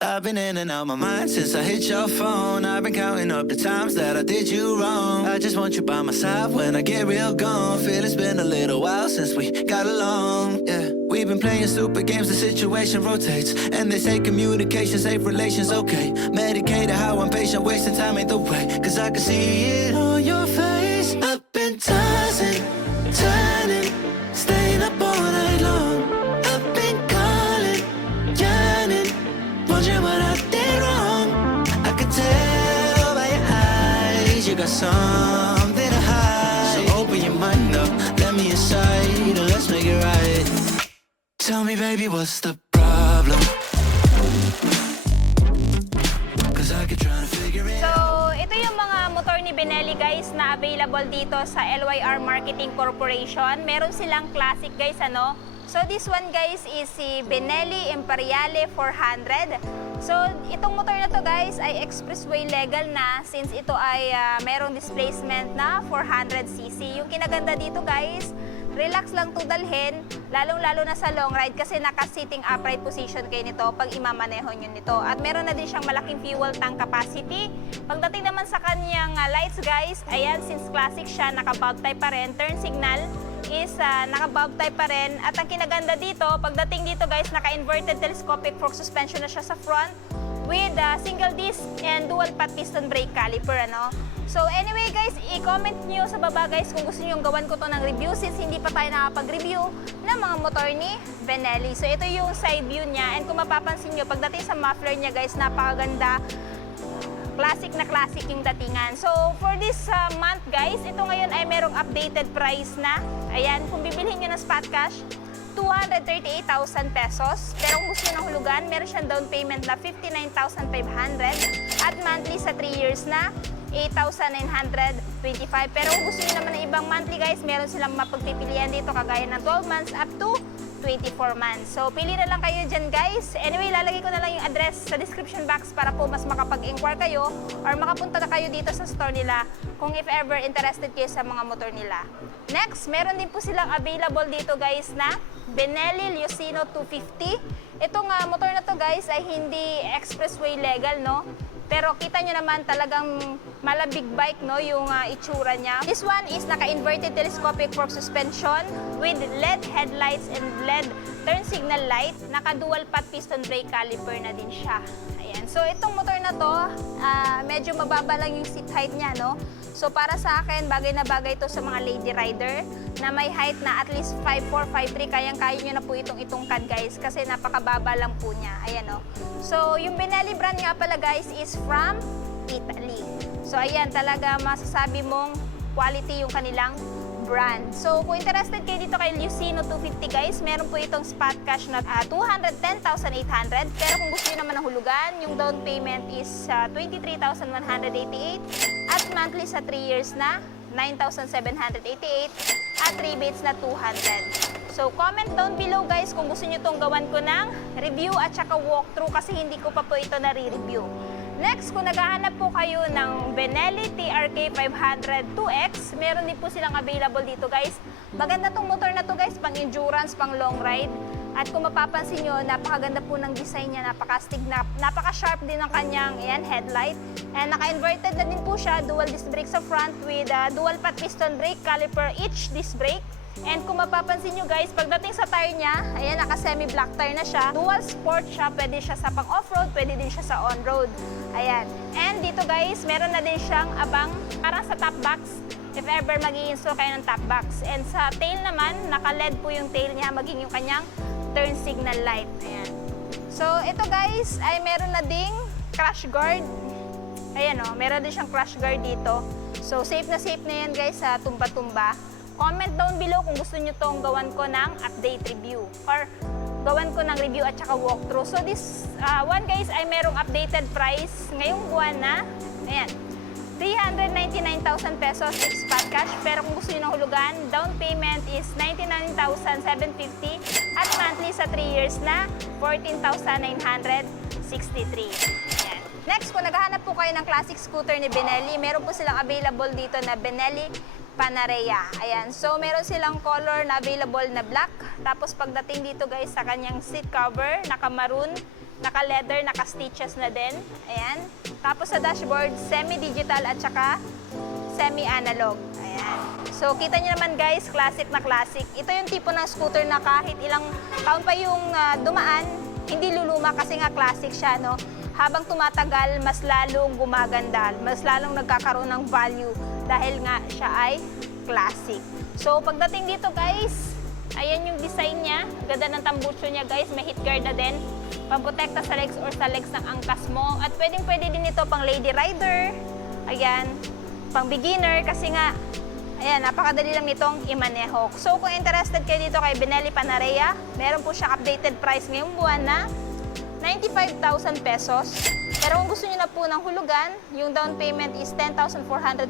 I've been in and out my mind since I hit your phone. I've been counting up the times that I did you wrong. I just want you by my side when I get real gone. Feel it's been a little while since we got along. Yeah, we've been playing stupid games, the situation rotates. And they say communication, safe relations, okay. Medicated how I'm patient, wasting time ain't the way. Cause I can see it on your face. I've been tossing, turning, staying up all night long. I've been calling, yearning, wondering what I did wrong. I could tell by your eyes you got something to hide. So open your mind up, let me inside, and let's make it right. Tell me, baby, what's the problem? Cause I keep trying to figure it out. So, ito yung mga motor ni Benelli guys na available dito sa LYR Marketing Corporation. Meron silang classic guys, ano? So, this one guys is si Benelli Imperiale 400. So, itong motor na to guys ay expressway legal na since ito ay merong displacement na 400cc. Yung kinaganda dito guys, relax lang to dalhin, lalong-lalo na sa long ride kasi naka-sitting upright position kayo nito pag imamaneho nyo nito. At meron na din siyang malaking fuel tank capacity. Pagdating naman sa kanyang lights guys, ayan, since classic siya, naka-bulb type pa rin, turn signal is naka-bulb type pa rin. At ang kinaganda dito, pagdating dito guys, naka-inverted telescopic fork suspension na siya sa front with single disc and dual pat piston brake caliper, ano. So anyway guys, i-comment nyo sa baba guys kung gusto nyo gawan ko to ng review since hindi pa tayo nakapag-review ng mga motor ni Benelli. So ito yung side view niya, and kung mapapansin nyo, pagdating sa muffler niya guys, napakaganda. Classic na classic yung datingan. So for this month guys, ito ngayon ay merong updated price na. Ayan, kung bibilhin nyo ng spot cash, 238,000 pesos. Pero kung gusto nyo ng hulugan, meron siyang down payment na 59,500 at monthly sa 3 years na 8,925. Pero kung gusto nyo naman ng ibang monthly guys, meron silang mapagpipilian dito kagaya ng 12 months up to 24 months. So, pili na lang kayo dyan guys. Anyway, lalagay ko na lang yung address sa description box para po mas makapag-inquire kayo or makapunta na kayo dito sa store nila kung if ever interested kayo sa mga motor nila. Next, meron din po silang available dito guys na Benelli Luino 250. Itong motor na to guys ay hindi expressway legal, no? Pero kita nyo naman talagang malabig bike, no, yung itsura niya. This one is naka-inverted telescopic fork suspension with LED headlights and LED turn signal light. Naka-dual pat piston brake caliper na din siya. Ayan. So itong motor na to, medyo mababa lang yung seat height niya, no? So para sa akin, bagay na bagay ito sa mga lady rider na may height na at least 5'4", 5'3", kayang-kaya nyo na po itong itungkad guys kasi napakababa lang po niya. Ayan, no? So yung Benelli brand nga pala guys is from Italy. So ayan, talaga masasabi mong quality yung kanilang brand. So kung interested kayo dito kay Luino 250 guys, meron po itong spot cash na 210,800. Pero kung gusto nyo naman ng hulugan, yung down payment is 23,188 at monthly sa 3 years na 9,788 at rebates na 200. So comment down below guys kung gusto nyo itong gawan ko ng review at saka walkthrough kasi hindi ko pa po ito nare-review. Next, kung naghahanap po kayo ng Benelli Trk 500 2X, meron din po silang available dito guys. Maganda tong motor na to guys, pang endurance, pang long ride. At kung mapapansin nyo, napakaganda po ng design niya, napaka-stig na, napaka-sharp din ng kanyang headlight. And naka-inverted na din po siya, dual disc brake sa front with dual pat piston brake caliper each disc brake. And kung mapapansin nyo guys, pagdating sa tire niya, ayan, naka-semi-black tire na siya. Dual sport siya, pwede siya sa pang-off-road, pwede din siya sa on-road. Ayan. And dito guys, meron na din siyang abang parang sa top box, if ever mag-i-install kayo ng top box. And sa tail naman, naka-LED po yung tail niya, maging yung kanyang turn signal light. Ayan. So, ito guys, ay meron na ding crash guard. Ayan o, meron din siyang crash guard dito. So, safe na yan guys sa tumba-tumba. Comment down below kung gusto nyo itong gawan ko ng update review or gawan ko ng review at saka walkthrough. So this one guys ay merong updated price ngayong buwan na, ayan, 399,000 pesos spot cash. Pero kung gusto nyo ng hulugan, down payment is 99,750 at monthly sa 3 years na 14,963. Ayan. Next, kung naghahanap po kayo ng classic scooter ni Benelli, meron po silang available dito na Benelli Panarea. Ayan. So, meron silang color na available na black. Tapos, pagdating dito guys sa kanyang seat cover, naka-maroon Naka-leather, naka-stitches na din. Ayan. Tapos sa dashboard, semi-digital at saka semi-analog. Ayan. So, kita nyo naman guys, classic na classic. Ito yung tipo ng scooter na kahit ilang taon pa yung dumaan, hindi luluma kasi nga classic siya, no? Habang tumatagal, mas lalong gumaganda, mas lalong nagkakaroon ng value dahil nga siya ay classic. So, pagdating dito guys, ayan yung design niya. Ganda ng tambucho niya guys, may heat guard na din. Pamprotekta sa legs or sa legs ng angkas mo. At pwedeng-pwede din ito pang lady rider. Ayan, pang beginner kasi nga, ayan, napakadali lang nitong imaneho. So, kung interested kayo dito kay Benelli Panarea, meron po siyang updated price ngayong buwan na 95,000 pesos. Pero kung gusto niyo na po ng hulugan, yung down payment is 10,450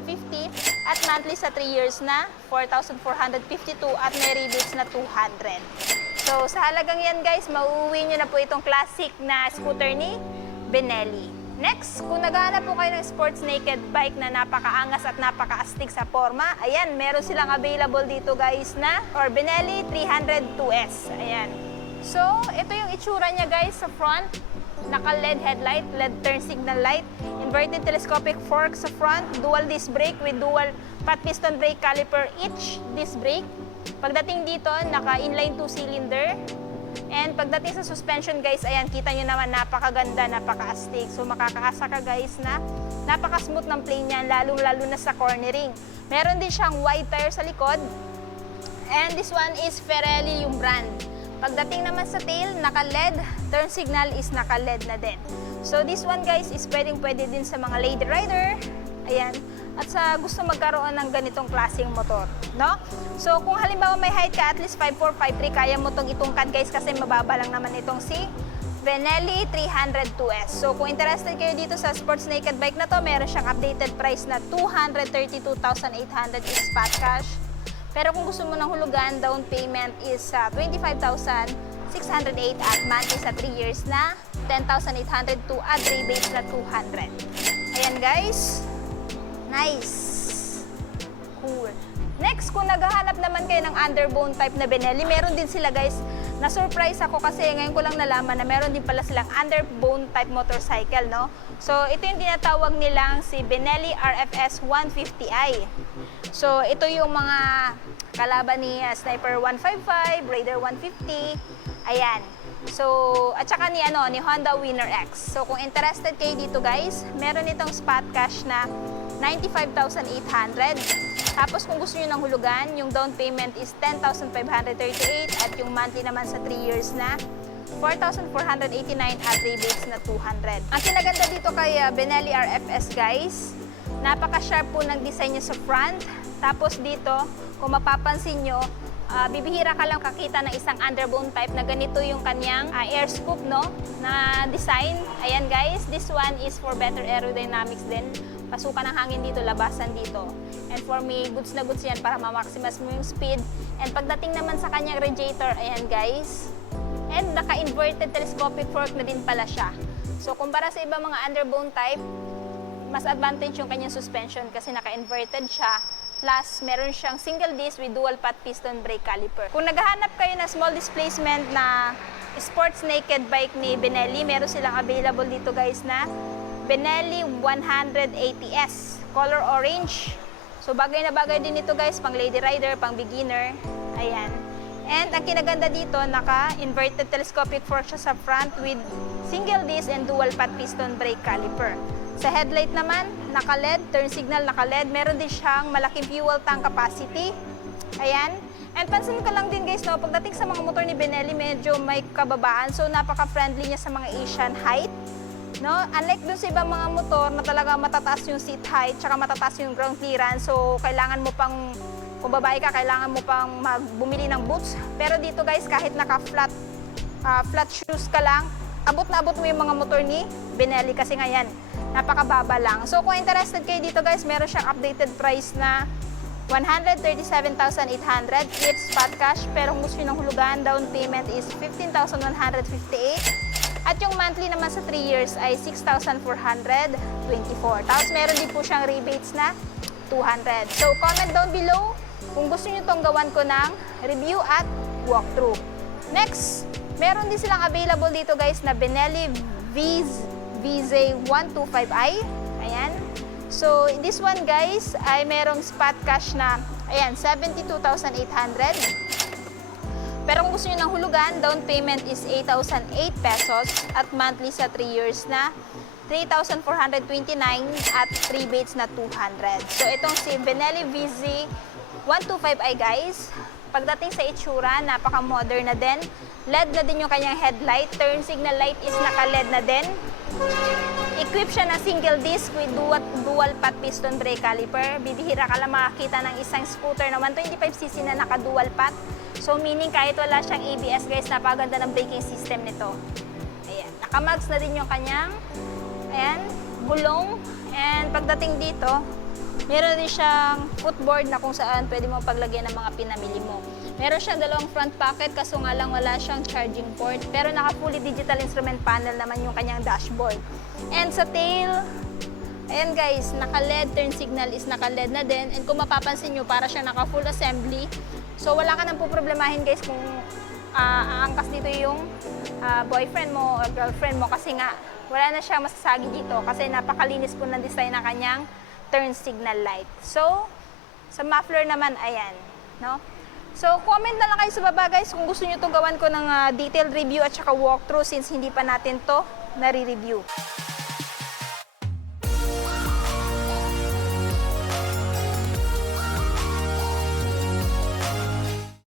at monthly sa 3 years na 4,452 at may rebates na 200. So sa halagang yan guys, mauuwi niyo na po itong classic na scooter ni Benelli. Next, kung naghahanap po kayo ng sports naked bike na napakaangas at napakaastig sa forma, ayan, meron silang available dito guys na or Benelli 302S. Ayan. So, ito yung itsura niya guys sa front. Naka-LED headlight, LED turn signal light, inverted telescopic fork sa front, dual disc brake with dual pat piston brake caliper each disc brake. Pagdating dito, naka-inline 2-cylinder. And pagdating sa suspension guys, ayan, kita nyo naman napakaganda, napaka-astig. So, makakaasa ka guys na napaka-smooth ng plane niya, lalong-lalo na sa cornering. Meron din siyang wide tire sa likod. And this one is Benelli yung brand. Pagdating naman sa tail, naka-LED, turn signal is naka-LED na din. So this one guys is pwedeng-pwede din sa mga lady rider, ayan, at sa gusto magkaroon ng ganitong klaseng motor, no? So kung halimbawa may height ka at least 5'4", 5'3", kaya mo itong itungkad guys kasi mababa lang naman itong si Benelli 302S. So kung interested kayo dito sa sports naked bike na to, meron siyang updated price na 232,800 is spot cash. Pero kung gusto mo ng hulugan, down payment is 25,608 at monthly sa 3 years na 10,802 at rebates na 200. Ayan guys. Nice. Cool. Next, kung naghahanap naman kayo ng underbone type na Benelli, meron din sila guys. Na-surprise ako kasi ngayon ko lang nalaman na meron din pala silang underbone type motorcycle, no? So, ito yung tinatawag nilang si Benelli RFS 150i. So, ito yung mga kalaban ni Sniper 155, Raider 150. Ayan. So, at saka ni Honda Winner X. So, kung interested kayo dito guys, meron itong spot cash na 95,800. Tapos kung gusto niyo ng hulugan, yung down payment is 10,538 at yung monthly naman sa 3 years na 4,489 at rebates na 200. Ang kinaganda dito kay Benelli RFS guys, napaka-sharp po ng design niya sa front. Tapos dito, kung mapapansin nyo, bibihira ka lang kakita ng isang underbone type na ganito yung kanyang air scoop, no, na design. Ayan guys, this one is for better aerodynamics din. Pasukan ng hangin dito, labasan dito. And for me, goods na goods yan para ma-maximize mo yung speed. And pagdating naman sa kanyang radiator, ayan guys. And naka-inverted telescopic fork na din pala siya. So kumpara sa ibang mga underbone type, mas advantage yung kanyang suspension kasi naka-inverted siya. Plus, meron siyang single disc with dual pat piston brake caliper. Kung naghahanap kayo ng small displacement na sports naked bike ni Benelli, meron silang available dito guys na Benelli 180S, color orange. So bagay na bagay din ito guys, pang lady rider, pang beginner. Ayan. And ang kinaganda dito, naka-inverted telescopic fork siya sa front with single disc and dual pat piston brake caliper. Sa headlight naman, naka-LED, turn signal naka-LED. Meron din siyang malaking fuel tank capacity. Ayan. And pansin ko lang din guys, no, pagdating sa mga motor ni Benelli, medyo may kababaan. So napaka-friendly niya sa mga Asian height. No? Unlike dun sa ibang mga motor na talaga matataas yung seat height, tsaka matataas yung ground clearance. So kailangan mo pang, kung babae ka, kailangan mo pang bumili ng boots. Pero dito guys, kahit naka-flat flat shoes ka lang, abot na abot mo yung mga motor ni Benelli kasi nga yan, napakababa lang. So kung interested kayo dito guys, meron siyang updated price na 137,800 it's spot cash. Pero kung gusto nyo ng hulugan, down payment is 15,158 at yung monthly naman sa 3 years ay 6,424. Tapos meron din po siyang rebates na 200. So comment down below kung gusto nyo itong gawan ko ng review at walkthrough. Next, Meron din silang available dito guys na Benelli VZ125i. Ayan. So, this one guys ay merong spot cash na, ayan, 72,800. Pero kung gusto nyo ng hulugan, down payment is 8,008 pesos at monthly sa 3 years na 3,429 at rebates na 200. So, itong si Benelli VZ125i guys, pagdating sa itsura, napaka-modern na din. LED na din yung kanyang headlight. Turn signal light is naka-LED na din. Equipped siya na single disc with dual pot piston brake caliper. Bibihira ka lang makakita ng isang scooter na 125cc na naka-dual pot. So meaning kahit wala siyang ABS guys, napaganda ng braking system nito. Ayan. Naka-mags na din yung kanyang gulong. And pagdating dito, meron din siyang footboard na kung saan pwede mo paglagyan ng mga pinamili mo. Meron siyang dalawang front pocket kaso nga lang wala siyang charging port. Pero naka-fully digital instrument panel naman yung kanyang dashboard. And sa tail, ayan guys, naka-LED, turn signal is naka-LED na din. And kung mapapansin nyo, para siya naka-full assembly. So wala ka nang poproblemahin guys kung aangkas dito yung boyfriend mo or girlfriend mo kasi nga wala na siya masasagi dito kasi napakalinis po ng design ng kanyang turn signal light. So, sa muffler naman, ayan. No? So, comment na lang kayo sa baba guys kung gusto nyo itong gawan ko ng detailed review at saka walkthrough since hindi pa natin to nare-review.